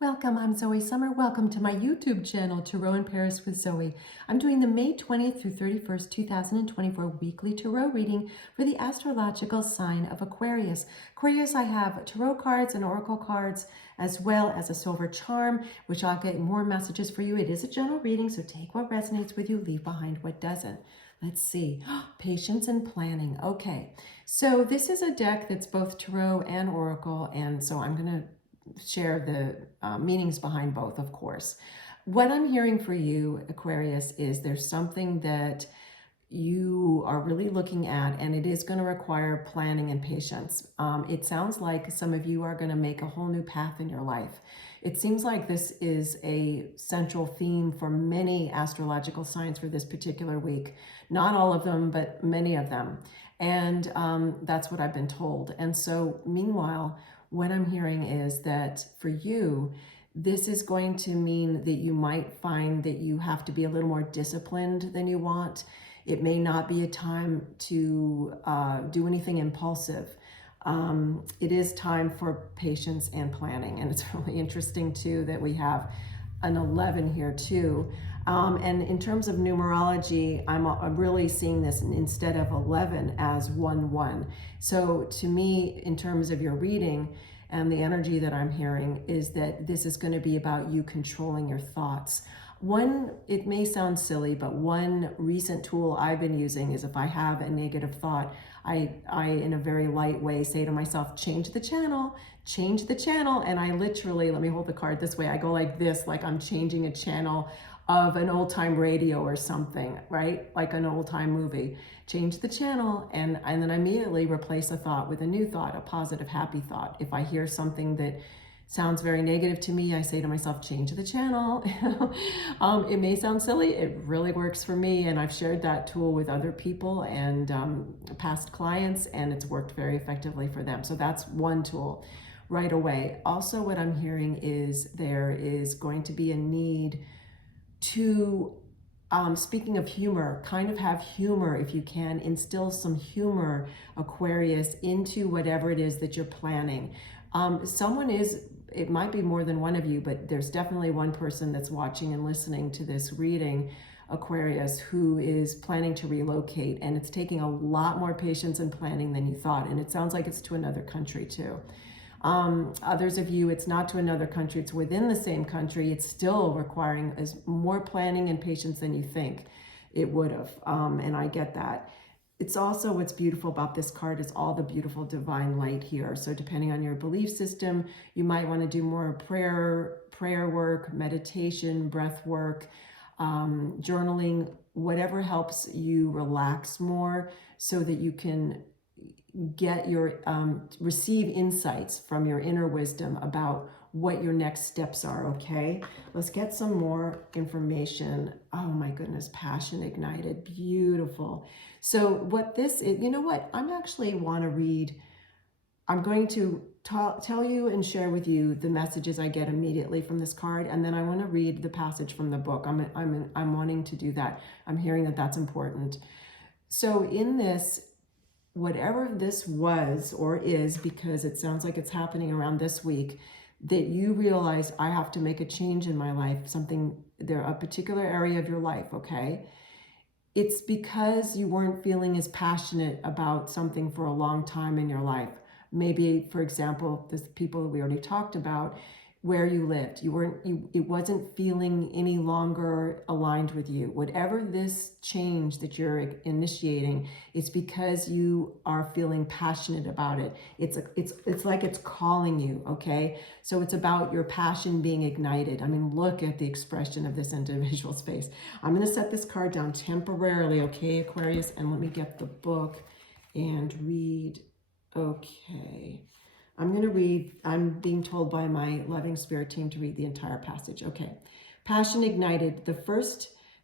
Welcome, I'm Zoe Summer. Welcome to my YouTube channel, Tarot in Paris with Zoe. I'm doing the May 20th through 31st, 2024 weekly tarot reading for the astrological sign of Aquarius. Aquarius, I have tarot cards and oracle cards, as well as a silver charm, which I'll get more messages for you. It is a general reading, so take what resonates with you, leave behind what doesn't. Let's see. Patience and planning. Okay, so this is a deck that's both tarot and oracle, and so I'm going to share the meanings behind both, of course. What I'm hearing for you, Aquarius, is there's something that you are really looking at, and it is going to require planning and patience. It sounds like some of you are going to make a whole new path in your life. It seems like this is a central theme for many astrological signs for this particular week. Not all of them, but many of them. And that's what I've been told. And so, meanwhile, what I'm hearing is that for you, this is going to mean that you might find that you have to be a little more disciplined than you want. It may not be a time to do anything impulsive. It is time for patience and planning. And it's really interesting too that we have an 11 here too. And in terms of numerology, I'm really seeing this instead of 11 as 1-1. So to me, in terms of your reading and the energy that I'm hearing is that this is going to be about you controlling your thoughts. It may sound silly, but one recent tool I've been using is if I have a negative thought, I in a very light way say to myself, change the channel, and I literally, let me hold the card this way, I go like this, like I'm changing a channel of an old time radio or something, right? Like an old time movie. Change the channel, and then I immediately replace a thought with a new thought, a positive, happy thought. If I hear something that sounds very negative to me, I say to myself, change the channel. It may sound silly, it really works for me, and I've shared that tool with other people and past clients, and it's worked very effectively for them. So that's one tool right away. Also, what I'm hearing is there is going to be a need to, speaking of humor, kind of have humor if you can, instill some humor, Aquarius, into whatever it is that you're planning. It might be more than one of you, but there's definitely one person that's watching and listening to this reading, Aquarius, who is planning to relocate, and it's taking a lot more patience and planning than you thought, and it sounds like it's to another country too. Others of you, it's not to another country, it's within the same country. It's still requiring more planning and patience than you think it would have, and I get that. It's also, what's beautiful about this card is all the beautiful divine light here. So depending on your belief system, you might want to do more prayer work, meditation, breath work, journaling, whatever helps you relax more so that you can get your receive insights from your inner wisdom about what your next steps are. Okay, let's get some more information. Oh my goodness, passion ignited, beautiful. So what this is, you know what, I'm actually want to read, I'm going to tell you and share with you the messages I get immediately from this card, and then I want to read the passage from the book. I'm wanting to do that. I'm hearing that that's important. So in this, whatever this was or is, because it sounds like it's happening around this week, that you realize I have to make a change in my life, a particular area of your life, okay? It's because you weren't feeling as passionate about something for a long time in your life. Maybe, for example, the people that we already talked about, where you lived, it wasn't feeling any longer aligned with you. Whatever this change that you're initiating, it's because you are feeling passionate about it. It's like it's calling you, okay? So it's about your passion being ignited. I mean, look at the expression of this individual's face. I'm going to set this card down temporarily, okay, Aquarius, and let me get the book and read. Okay. I'm going to read, I'm being told by my loving spirit team to read the entire passage. Okay. Passion ignited.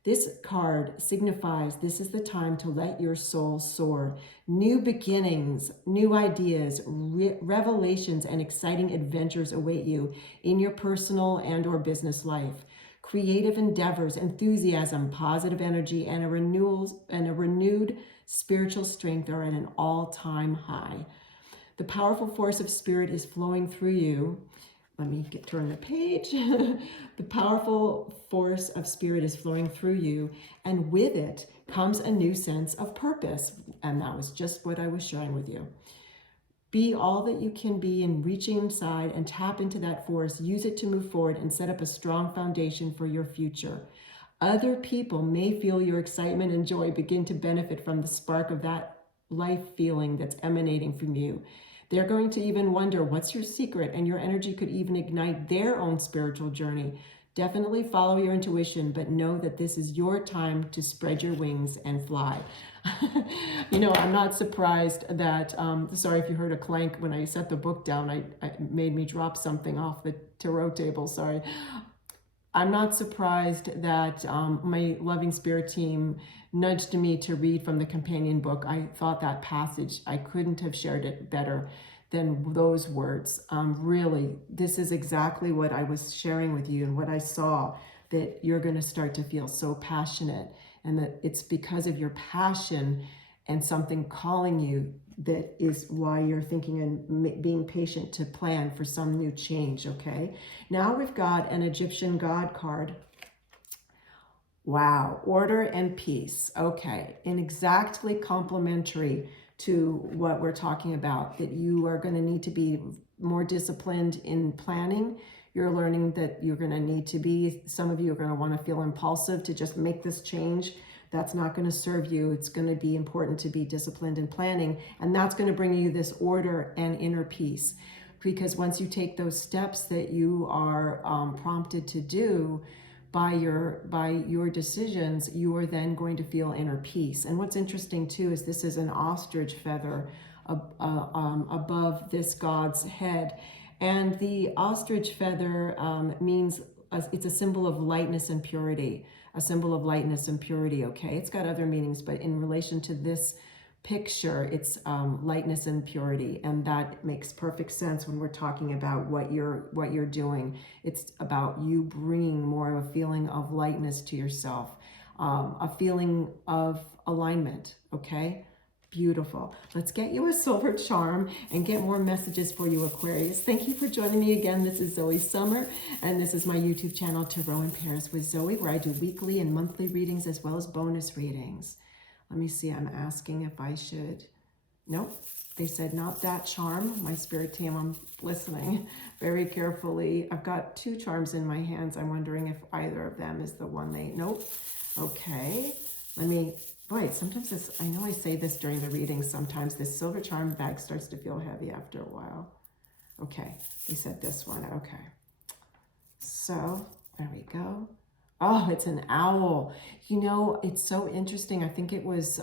This card signifies this is the time to let your soul soar. New beginnings, new ideas, revelations, and exciting adventures await you in your personal and or business life. Creative endeavors, enthusiasm, positive energy, and a renewed spiritual strength are at an all-time high. The powerful force of spirit is flowing through you. Let me turn the page. The powerful force of spirit is flowing through you, and with it comes a new sense of purpose. And that was just what I was sharing with you. Be all that you can be and reaching inside and tap into that force. Use it to move forward and set up a strong foundation for your future. Other people may feel your excitement and joy begin to benefit from the spark of that life feeling that's emanating from you. They're going to even wonder what's your secret, and your energy could even ignite their own spiritual journey. Definitely follow your intuition, but know that this is your time to spread your wings and fly. You know, I'm not surprised that, sorry if you heard a clank when I set the book down, I made me drop something off the tarot table, sorry. I'm not surprised that my loving spirit team nudged me to read from the companion book. I thought that passage, I couldn't have shared it better than those words. Really, this is exactly what I was sharing with you and what I saw, that you're going to start to feel so passionate, and that it's because of your passion and something calling you that is why you're thinking and being patient to plan for some new change, okay? Now we've got an Egyptian God card. Wow, order and peace. Okay, and exactly complementary to what we're talking about, that you are going to need to be more disciplined in planning. You're learning that you're going to need to be, some of you are going to want to feel impulsive to just make this change. That's not going to serve you. It's going to be important to be disciplined in planning, and that's going to bring you this order and inner peace. Because once you take those steps that you are prompted to do by your decisions, you are then going to feel inner peace. And what's interesting too is this is an ostrich feather above this god's head, and the ostrich feather means it's a symbol of lightness and purity. A symbol of lightness and purity, okay? It's got other meanings, but in relation to this picture, it's lightness and purity, and that makes perfect sense when we're talking about what you're doing. It's about you bringing more of a feeling of lightness to yourself, a feeling of alignment, okay? Beautiful. Let's get you a silver charm and get more messages for you, Aquarius. Thank you for joining me again. This is Zoe Summer, and this is my YouTube channel, Tarot in Paris with Zoe, where I do weekly and monthly readings as well as bonus readings. Let me see. I'm asking if I should. Nope. They said not that charm. My spirit team, I'm listening very carefully. I've got two charms in my hands. I'm wondering if either of them is the one they... Nope. Okay. Let me... Right, sometimes this, I know I say this during the reading, sometimes this silver charm bag starts to feel heavy after a while. Okay, they said this one, okay. So, there we go. Oh, it's an owl. You know, it's so interesting. I think it was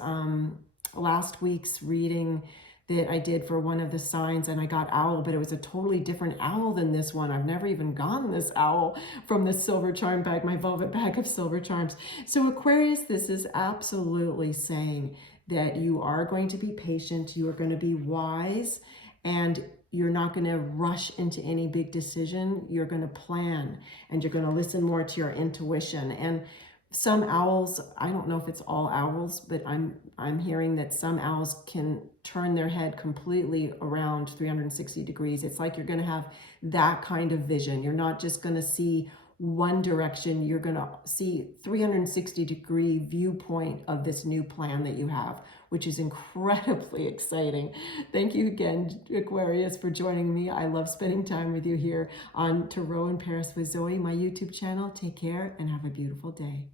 last week's reading that I did for one of the signs, and I got owl, but it was a totally different owl than this one. I've never even gotten this owl from the silver charm bag, my velvet bag of silver charms. So Aquarius, this is absolutely saying that you are going to be patient, you are going to be wise, and you're not going to rush into any big decision. You're going to plan, and you're going to listen more to your intuition. And some owls, I don't know if it's all owls, but I'm hearing that some owls can turn their head completely around 360 degrees. It's like you're going to have that kind of vision. You're not just going to see one direction. You're going to see 360-degree viewpoint of this new plan that you have, which is incredibly exciting. Thank you again, Aquarius, for joining me. I love spending time with you here on Tarot in Paris with Zoe, my YouTube channel. Take care and have a beautiful day.